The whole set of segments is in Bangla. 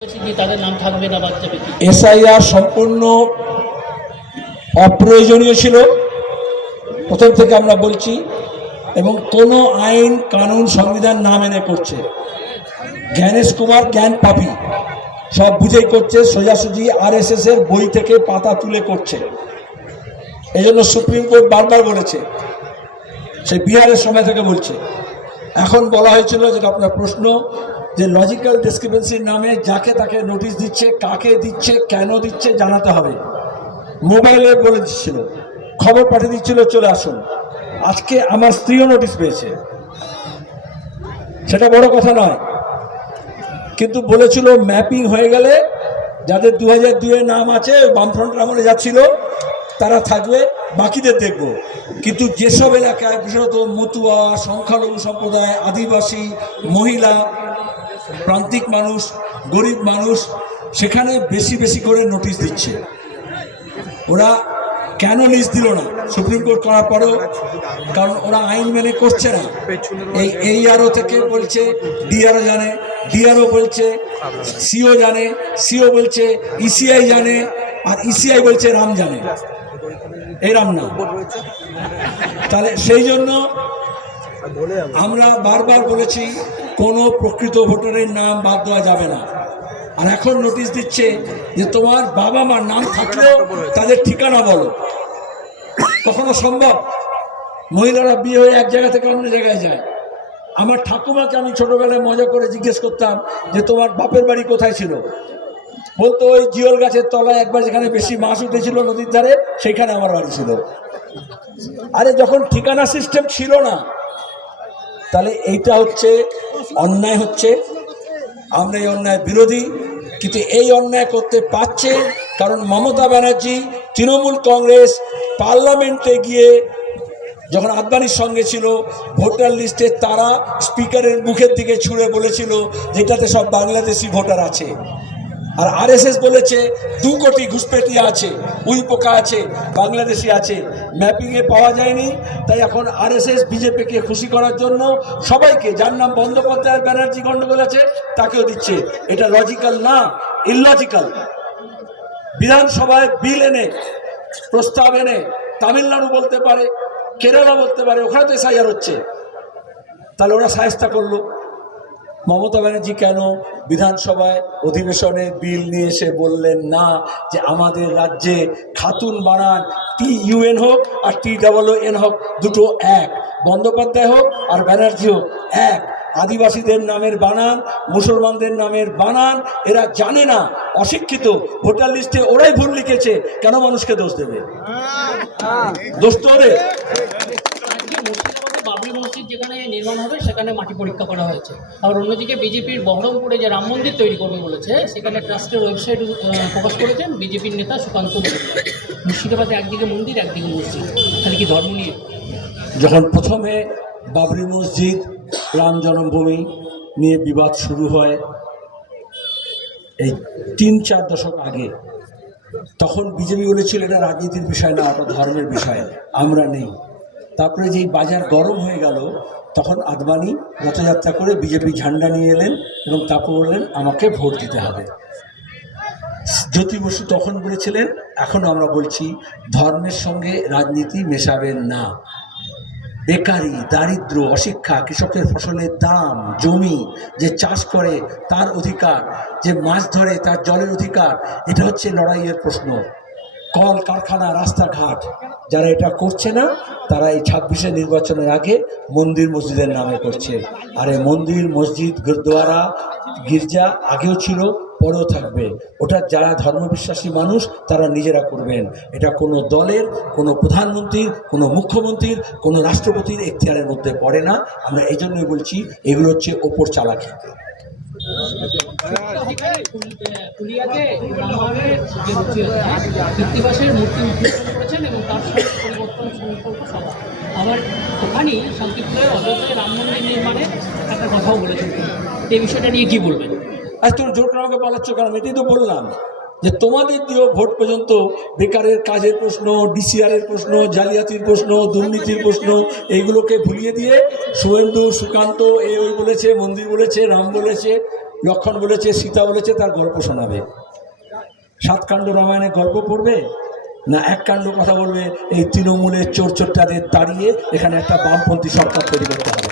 তাদের নাম থাকবে না বাদ যাবে কি? এসআইআর সম্পূর্ণ অপ্রয়োজনীয় ছিল, প্রথম থেকে আমরা বলছি, এবং কোনো আইন কানুন সংবিধান না মেনে করছে। জ্ঞানেশ কুমার জ্ঞান পাপি সব বুঝেই করছে, সোজাসুজি আরএসএস এর বই থেকে পাতা তুলে করছে। এই জন্য সুপ্রিম কোর্ট বারবার বলেছে, সেই বিহারের সময় থেকে বলছে। এখন বলা হয়েছিল, যেটা আপনার প্রশ্ন, যে লজিক্যাল ডিসক্রিপেন্সির নামে যাকে তাকে নোটিশ দিচ্ছে, কাকে দিচ্ছে, কেন দিচ্ছে জানাতে হবে। মোবাইলে বলে দিচ্ছিল, খবর পাঠিয়ে দিচ্ছিল চলে আসুন। আজকে আমার স্ত্রীও নোটিশ পেয়েছে, সেটা বড় কথা নয়, কিন্তু বলেছিল ম্যাপিং হয়ে গেলে যাদের 2002-এ নাম আছে, বামফ্রন্ট আমলে যাচ্ছিল তারা থাকবে, বাকিদের দেখব। কিন্তু যেসব এলাকায় বিশেষত মতুয়া, সংখ্যালঘু সম্প্রদায়, আদিবাসী, মহিলা, প্রান্তিক মানুষ, গরিব মানুষ, সেখানে বেশি বেশি করে নোটিশ দিচ্ছে। ওরা কেন লিস্ট দিল না সুপ্রিম কোর্ট করার পরেও? কারণ ওরা আইন মেনে করছে না। এই এইআরও থেকে বলছে, ডিআরও জানে, ডিআরও বলছে, সিও জানে, সিও বলছে, ইসিআই জানে, আর ইসিআই বলছে রাম জানে। এই রাম না, তাহলে সেই জন্য আমরা বারবার বলেছি কোনো প্রকৃত ভোটারের নাম বাদ দেওয়া যাবে না। আর এখন নোটিশ দিচ্ছে যে তোমার বাবা মার নাম থাকলেও তাদের ঠিকানা বলো। কখনো সম্ভব? মহিলারা বিয়ে হয়ে এক জায়গা থেকে অন্য জায়গায় যায়। আমার ঠাকুমাকে আমি ছোটবেলায় মজা করে জিজ্ঞেস করতাম যে তোমার বাপের বাড়ি কোথায় ছিল, বলতো ওই জিওল গাছের তলায় একবার যেখানে বেশি মাছ উঠেছিল নদীর ধারে, সেইখানে আমার বাড়ি ছিল। আরে যখন ঠিকানা সিস্টেম ছিল না, তাহলে এইটা হচ্ছে অন্যায় হচ্ছে। আমরা এই অন্যায় বিরোধী, কিন্তু এই অন্যায় করতে পারছে কারণ মমতা ব্যানার্জি, তৃণমূল কংগ্রেস পার্লামেন্টে গিয়ে যখন আদবানির সঙ্গে ছিল, ভোটার লিস্টে তারা স্পিকারের মুখের দিকে ছুঁড়ে বলেছিল যেটাতে সব বাংলাদেশি ভোটার আছে। আর আরএসএস বলেছে 2 কোটি ঘুষপেটিয়া আছে, উইপোকা আছে, বাংলাদেশি আছে। ম্যাপিংয়ে পাওয়া যায়নি, তাই এখন আরএসএস বিজেপিকে খুশি করার জন্য সবাইকে, যার নাম বন্দ্যোপাধ্যায় ব্যানার্জি গন্ডগোল আছে, তাকেও দিচ্ছে। এটা লজিক্যাল না, ইললজিক্যাল। বিধানসভায় বিল এনে, প্রস্তাব এনে তামিলনাড়ু বলতে পারে, কেরালা বলতে পারে, ওখানে তো এসআইআর হচ্ছে, তাহলে ওরা সাহেস্তা করলো। মমতা ব্যানার্জি কেন বিধানসভায় অধিবেশনে বিল নিয়ে এসে বললেন না যে আমাদের রাজ্যে খাতুন বানান TUN হোক আর TOON হোক, দুটো এক, বন্দ্যোপাধ্যায় হোক আর ব্যানার্জি হোক এক, আদিবাসীদের নামের বানান, মুসলমানদের নামের বানান এরা জানে না, অশিক্ষিত। ভোটার লিস্টে ওরাই ভুল লিখেছে, কেন মানুষকে দোষ দেবে? দোষ তো ওদের। বাবরি মসজিদ যেখানে নির্মাণ হবে সেখানে মাটি পরীক্ষা করা হয়েছে। আর অন্যদিকে বিজেপির বহরমপুরে যে রাম মন্দির তৈরি করবে বলেছে, সেখানে ট্রাস্টের ওয়েবসাইট প্রকাশ করেছেন বিজেপির নেতা সুকান্ত মজুমদার। মুর্শিদাবাদে একদিকে মন্দির, একদিকে মসজিদ, তাহলে কি ধর্ম নিয়ে? যখন প্রথমে বাবরি মসজিদ, রাম জন্মভূমি নিয়ে বিবাদ শুরু হয় এই 3-4 দশক আগে, তখন বিজেপি বলেছিল এটা রাজনীতির বিষয় না, এটা ধর্মের বিষয়, আমরা নেই। তারপরে যেই বাজার গরম হয়ে গেল, তখন আদবানি রথযাত্রা করে বিজেপি ঝান্ডা নিয়ে এলেন এবং তারপর বললেন আমাকে ভোট দিতে হবে। জ্যোতি বসু তখন বলেছিলেন, এখন আমরা বলছি ধর্মের সঙ্গে রাজনীতি মেশাবেন না। বেকারি, দারিদ্র, অশিক্ষা, কৃষকের ফসলের দাম, জমি, যে চাষ করে তার অধিকার, যে মাছ ধরে তার জলের অধিকার, এটা হচ্ছে লড়াইয়ের প্রশ্ন। কল কারখানা, রাস্তাঘাট, যারা এটা করছে না তারা এই 26-এ নির্বাচনের আগে মন্দির মসজিদের নামে করছে। আর এই মন্দির, মসজিদ, গুরুদ্বারা, গির্জা আগেও ছিল, পরেও থাকবে। ওটা যারা ধর্মবিশ্বাসী মানুষ তারা নিজেরা করবেন। এটা কোনো দলের, কোনো প্রধানমন্ত্রীর, কোনো মুখ্যমন্ত্রীর, কোনো রাষ্ট্রপতির এখতিয়ারের মধ্যে পড়ে না। আমরা এই জন্যই বলছি এগুলো হচ্ছে ওপর চালাকি। পুলিয়াতে কৃত্তিবাসের মূর্তি উদ্বোধন করেছেন এবং তার সঙ্গে পরিবর্তন সম্পর্ক সভা। আবার ওখানেই শান্তিপুরের অযোধ্যায় রাম মন্দির নির্মাণে একটা কথাও বলেছেন। এই বিষয়টা নিয়ে কি বলবেন? আজ তুমি জোর করে আমাকে পালাচ্ছ কারণ এটাই তো বললাম যে তোমাদের দিয়েও ভোট পর্যন্ত বেকারের কাজের প্রশ্ন, DCR-এর প্রশ্ন, জালিয়াতির প্রশ্ন, দুর্নীতির প্রশ্ন, এইগুলোকে ভুলিয়ে দিয়ে শুভেন্দু, সুকান্ত ওই বলেছে, মন্দির বলেছে, রাম বলেছে, লক্ষণ বলেছে, সীতা বলেছে, তার গল্প শোনাবে। 7 কাণ্ড রামায়ণের গল্প পড়বে না, এক কাণ্ড কথা বলবে, এই তৃণমূলের চোরচোরটাদের তাড়িয়ে এখানে একটা বামপন্থী সরকার তৈরি করতে হবে।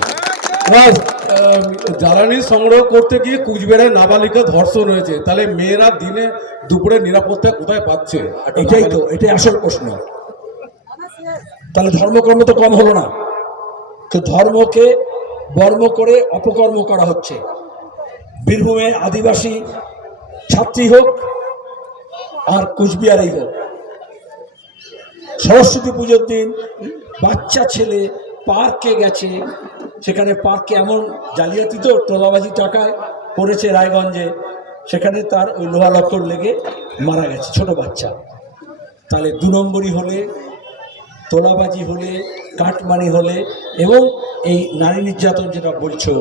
জ্বালানি সংগ্রহ করতে গিয়ে কুচবিহারে নাবালিকা ধর্ষণ হয়েছে, তাহলে মেয়েরা দিনে দুপুরে নিরাপত্তা কোথায় পাচ্ছে? এটাই আসল প্রশ্ন। তাহলে ধর্মকর্ম তো কম হলো না, তো ধর্মকে বর্ম করে অপকর্ম করা হচ্ছে। বীরভূমে আদিবাসী ছাত্রী হোক আর কুচবিহারেই হোক, সরস্বতী পুজোর দিন বাচ্চা ছেলে পার্কে গেছে, সেখানে পার্কে এমন জালিয়াতি তো তোলাবাজি টাকায় করেছে রায়গঞ্জে, সেখানে তার ওই লোহা লক্কর লেগে মারা গেছে ছোট বাচ্চা। তাহলে 2 নম্বরই হলে, তোলাবাজি হলে, কাটমানি হলে, এবং এই নারী নির্যাতন যেটা বলছো,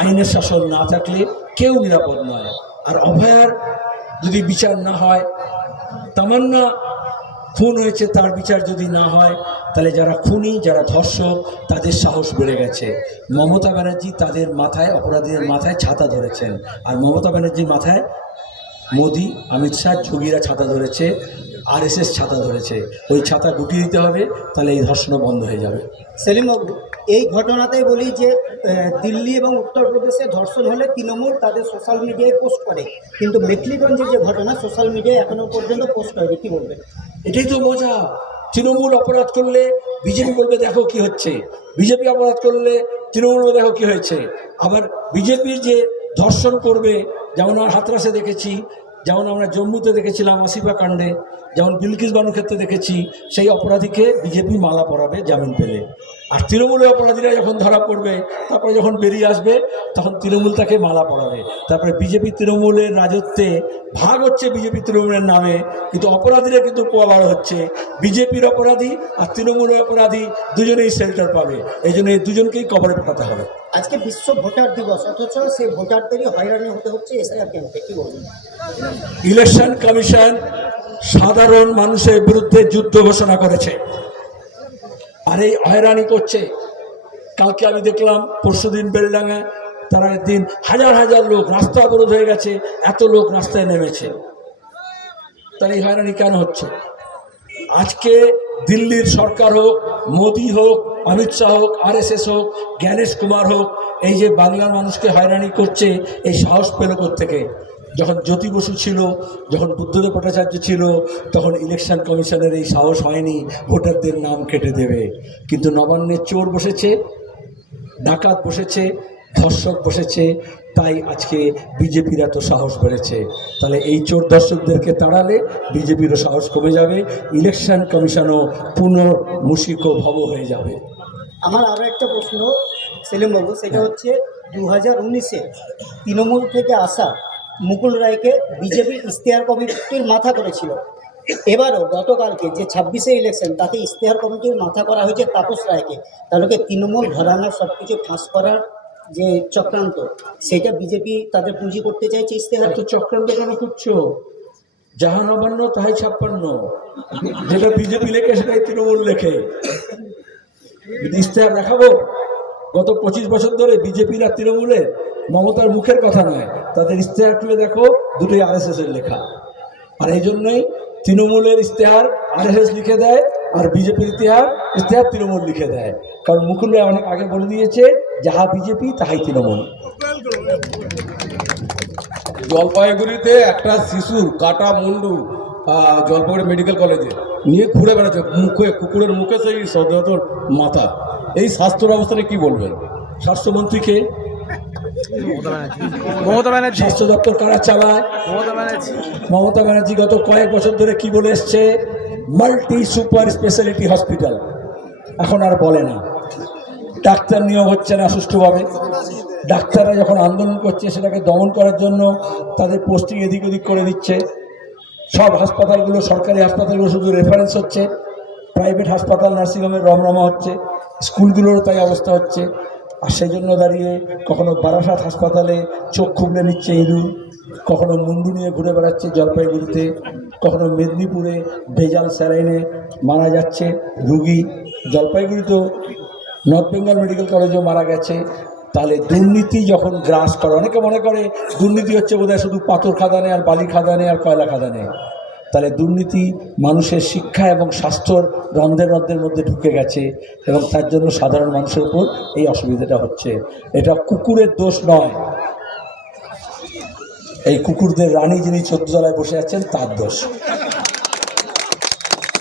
আইনের শাসন না থাকলে কেউ নিরাপদ নয়। আর অভয়ার যদি বিচার না হয়, তামান্না খুন হয়েছে তার বিচার যদি না হয়, তাহলে যারা খুনি, যারা ধর্ষক, তাদের সাহস বেড়ে গেছে। মমতা ব্যানার্জি তাদের মাথায়, অপরাধীদের মাথায় ছাতা ধরেছেন, আর মমতা ব্যানার্জির মাথায় মোদি, অমিত শাহ, যোগীরা ছাতা ধরেছে, RSS ছাতা ধরেছে। ওই ছাতা গুটিয়ে দিতে হবে, তাহলে এই ধর্ষণ বন্ধ হয়ে যাবে। সেলিমবাবু, এই ঘটনাতেই বলি যে দিল্লি এবং উত্তরপ্রদেশে ধর্ষণ হলে তৃণমূল তাদের সোশ্যাল মিডিয়ায় পোস্ট করে, কিন্তু মেখলিগঞ্জের যে ঘটনা সোশ্যাল মিডিয়ায় এখনও পর্যন্ত পোস্ট হয়নি, কী বলবেন? এটাই তো মজা। তৃণমূল অপরাধ করলে বিজেপি বলবে দেখো কি হচ্ছে, বিজেপি অপরাধ করলে তৃণমূল বলবে দেখো কি হয়েছে। আবার বিজেপির যে ধর্ষণ করবে, যেমন আমরা হাতরাসে দেখেছি, যেমন আমরা জম্মুতে দেখেছিলাম আসিফা কাণ্ডে, যেমন বিলকিস বানুর ক্ষেত্রে দেখেছি, সেই অপরাধীকে বিজেপি মালা পরাবে জামিন পেলে। আর তৃণমূলের অপরাধীরা যখন ধরা পড়বে, তারপরে যখন বেরিয়ে আসবে, তখন তৃণমূল তাকে মালা পরাবে। তারপরে বিজেপি তৃণমূলের রাজত্বে ভাগ হচ্ছে বিজেপি তৃণমূলের নামে, কিন্তু অপরাধীরা কিন্তু পোয়াবার হচ্ছে। বিজেপির অপরাধী আর তৃণমূলের অপরাধী দুজনেই শেল্টার পাবে, এই জন্য এই দুজনকেই কবরে পাঠাতে হবে। আজকে বিশ্ব ভোটার দিবস, অথচ সেই ভোটারদেরই হয়রানি হতে হচ্ছে এসআইআর কেন্দ্রে, কী বলবেন? ইলেকশন কমিশন সাধারণ মানুষের বিরুদ্ধে যুদ্ধ ঘোষণা করেছে, আর এই হয়রানি করছে। কালকে আমি দেখলাম, পরশুদিন বেলডাঙ্গায়, তার আগের দিন হাজার হাজার লোক, রাস্তা অবরোধ হয়ে গেছে, এত লোক রাস্তায় নেমেছে। তাহলে এই হয়রানি কেন হচ্ছে? আজকে দিল্লির সরকার হোক, মোদি হোক, অমিত শাহ হোক, RSS হোক, জ্ঞানেশ কুমার হোক, এই যে বাংলার মানুষকে হয়রানি করছে, এই সাহস পেল কোত্থেকে? যখন জ্যোতি বসু ছিল, যখন বুদ্ধদেব ভট্টাচার্য ছিল, তখন ইলেকশন কমিশনের এই সাহস হয়নি ভোটারদের নাম কেটে দেবে। কিন্তু নবান্নে চোর বসেছে, ডাকাত বসেছে, ধর্ষক বসেছে, তাই আজকে বিজেপির এত সাহস বেড়েছে। তাহলে এই চোর দর্শকদেরকে তাড়ালে বিজেপিরও সাহস কমে যাবে, ইলেকশন কমিশনও পুনর্মূষিক ভব হয়ে যাবে। আমার আরও একটা প্রশ্ন সেলিমবাবু, সেটা হচ্ছে 2019-এ তৃণমূল থেকে আসা মুকুল রায়কে বিজেপি ইশতেহার কমিটির মাথা করেছিল। এবারও গতকালকে যে 26-এ ইলেকশন, তাতে ইশতেহার কমিটির মাথা করা হয়েছে তাপস রায়কে। তাহলে কি তৃণমূল ঘরানার সব কিছু ফাঁস করার যে চক্রান্ত, সেটা বিজেপি তাদের পুঁজি করতে চাইছে ইশতেহার? এত চক্রান্ত কেন করছো? যাহা নবান্ন তাহাই 56, যেটা বিজেপি লেখে সেটাই তৃণমূল লেখে। ইশতেহার দেখাবো? গত 25 বছর ধরে বিজেপির আর তৃণমূলের, মমতার মুখের কথা নয়, তাদের ইশতেহার খুলে দেখো, দুটোই RSS এর লেখা। আর এই জন্যই তৃণমূলের ইশতেহার RSS লিখে দেয়, আর বিজেপির ইশতেহার তৃণমূল লিখে দেয়। কারণ মুকুল রায় অনেক আগে বলে দিয়েছে, যাহা বিজেপি তাহাই তৃণমূল। জলপাইগুড়িতে একটা শিশুর কাটা মুন্ডু জলপাইগুড়ি মেডিকেল কলেজে নিয়ে ঘুরে বেড়াচ্ছে, মুখে কুকুরের মুখে সেই সদর মাথা। এই স্বাস্থ্য ব্যবস্থা নিয়ে কী বলবেন? স্বাস্থ্যমন্ত্রীকে, মমতা ব্যানার্জি, স্বাস্থ্য দপ্তর কারা চালায়? মমতা ব্যানার্জি গত কয়েক বছর ধরে কি বলে এসছে? Multi super speciality hospital. এখন আর বলে না। ডাক্তার নিয়োগ হচ্ছে না সুষ্ঠুভাবে। ডাক্তাররা যখন আন্দোলন করছে, সেটাকে দমন করার জন্য তাদের পোস্টিং এদিক ওদিক করে দিচ্ছে। সব হাসপাতালগুলো, সরকারি হাসপাতালগুলো শুধু রেফারেন্স হচ্ছে, প্রাইভেট হাসপাতাল, নার্সিংহোমের রমরমা হচ্ছে, স্কুলগুলোরও তাই অবস্থা হচ্ছে। আর সেই জন্য দাঁড়িয়ে কখনো বারাসাত হাসপাতালে চোখ খুবলে নিচ্ছে ইঁদুর, কখনো মুন্ডু নিয়ে ঘুরে বেড়াচ্ছে জলপাইগুড়িতে, কখনো মেদিনীপুরে ভেজাল স্যালাইনে মারা যাচ্ছে রুগী। জলপাইগুড়ি তো নর্থ বেঙ্গল মেডিকেল কলেজেও মারা গেছে। তাহলে দুর্নীতি যখন গ্রাস করে, অনেকে মনে করে দুর্নীতি হচ্ছে বোধহয় শুধু পাথর খাদানে আর বালি খাদানে আর কয়লা খাদানে, তাহলে দুর্নীতি মানুষের শিক্ষা এবং স্বাস্থ্যর রন্ধ্রের মধ্যে ঢুকে গেছে এবং তার জন্য সাধারণ মানুষের উপর এই অসুবিধাটা হচ্ছে। এটা কুকুরের দোষ নয়, এই কুকুরদের রানী যিনি 14 তলায় বসে আছেন তার দোষ।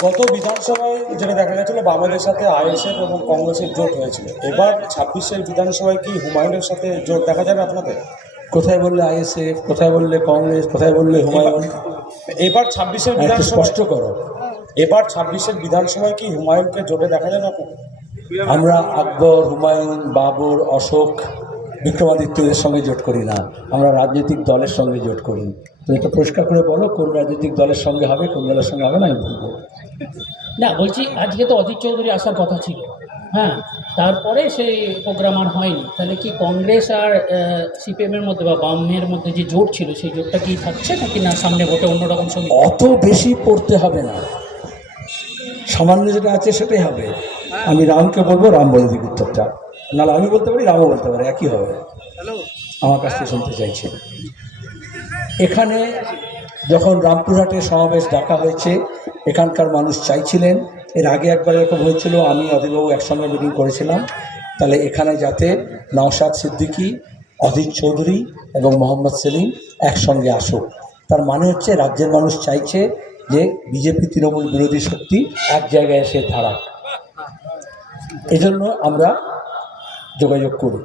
গত বিধানসভায় যেটা দেখা গেছিল বামেদের সাথে আইএসএফ এবং কংগ্রেসের জোট হয়েছিল, এবার 26-এর বিধানসভায় কি হুমায়ুনের সাথে জোট দেখা যাবে আপনাদের? কোথায় বললে আইএসএফ, কোথায় বললে কংগ্রেস, কোথায় বললে হুমায়ুন? এবার 26-এর একটু বিধানসভা স্পষ্ট করো। এবার 26-এর বিধানসভায় কি হুমায়ুনকে জোটে দেখা যাবে আপনাদের? আমরা আকবর, হুমায়ুন, বাবর, অশোক, বিক্রমাদিত্যদের সঙ্গে জোট করি না, আমরা রাজনৈতিক দলের সঙ্গে জোট করি। তো এটা পরিষ্কার করে বলো কোন রাজনৈতিক দলের সঙ্গে হবে, কোন দলের সঙ্গে হবে না, আমি বলবো। না, বলছি আজকে তো অজিত চৌধুরী আসার কথা ছিল, হ্যাঁ, তারপরে সেই প্রোগ্রাম আর হয়নি। তাহলে কি কংগ্রেস আর সিপিএমের মধ্যে বা বামের মধ্যে যে জোট ছিল সেই জোটটা কি থাকছে নাকি না সামনে ভোটে অন্যরকম ছবি? অত বেশি পড়তে হবে না, সামান্য যেটা আছে সেটাই হবে। আমি রামকে বলবো, রাম বলে দিক উত্তরটা, নাহলে আমি বলতে পারি, রামও বলতে পারে, একই হবে। আমার কাছ থেকে শুনতে চাইছে। এখানে যখন রামপুরহাটে সমাবেশ ডাকা হয়েছে, এখানকার মানুষ চাইছিলেন, এর আগে একবার এরকম হয়েছিল, আমি অধীরবাবু একসঙ্গে মিটিং করেছিলাম, তাহলে এখানে যাতে নওশাদ সিদ্দিকী, অধীর চৌধুরী এবং মোহাম্মদ সেলিম একসঙ্গে আসুক। তার মানে হচ্ছে রাজ্যের মানুষ চাইছে যে বিজেপি তৃণমূল বিরোধী শক্তি এক জায়গায় এসে দাঁড়াক। এজন্য আমরা যোগাযোগ করি,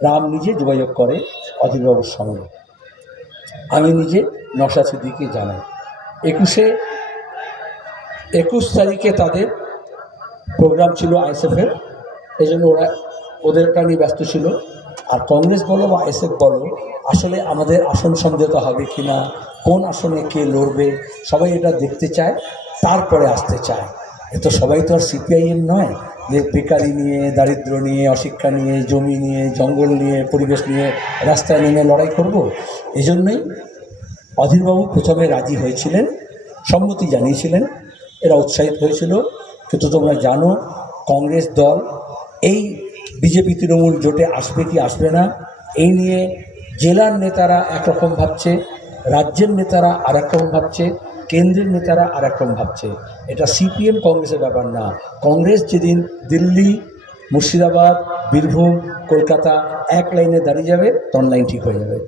রাম নিজে যোগাযোগ করে অধীরবাবুর সঙ্গে, আমি নিজে নওশাদ সিদ্দিকীকে জানাই। 21 তারিখে তাদের প্রোগ্রাম ছিল আইএসএফের, এই জন্য ওদেরটা নিয়ে ব্যস্ত ছিল। আর কংগ্রেস বলো বা আইএসএফ বলো, আসলে আমাদের আসন সমঝোতা হবে কি না, কোন আসনে কে লড়বে, সবাই এটা দেখতে চায়, তারপরে আসতে চায়। এ তো সবাই তো আর সিপিআইএম নয় যে বেকারি নিয়ে, দারিদ্র নিয়ে, অশিক্ষা নিয়ে, জমি নিয়ে, জঙ্গল নিয়ে, পরিবেশ নিয়ে রাস্তায় নেমে লড়াই করব। এই জন্যই অধীরবাবু প্রথমে রাজি হয়েছিলেন, সম্মতি জানিয়েছিলেন, এরা উৎসাহিত হয়েছিল। কিন্তু তোমরা জানো কংগ্রেস দল এই বিজেপি তৃণমূল জোটে আসবে কি আসবে না, এই নিয়ে জেলার নেতারা একরকম ভাবছে, রাজ্যের নেতারা আর একরকম ভাবছে, কেন্দ্রের নেতারা আর একরকম ভাবছে। এটা সিপিএম কংগ্রেসের ব্যাপার না। কংগ্রেস যেদিন দিল্লি, মুর্শিদাবাদ, বীরভূম, কলকাতা এক লাইনে দাঁড়িয়ে যাবে, তখন লাইন ঠিক হয়ে যাবে।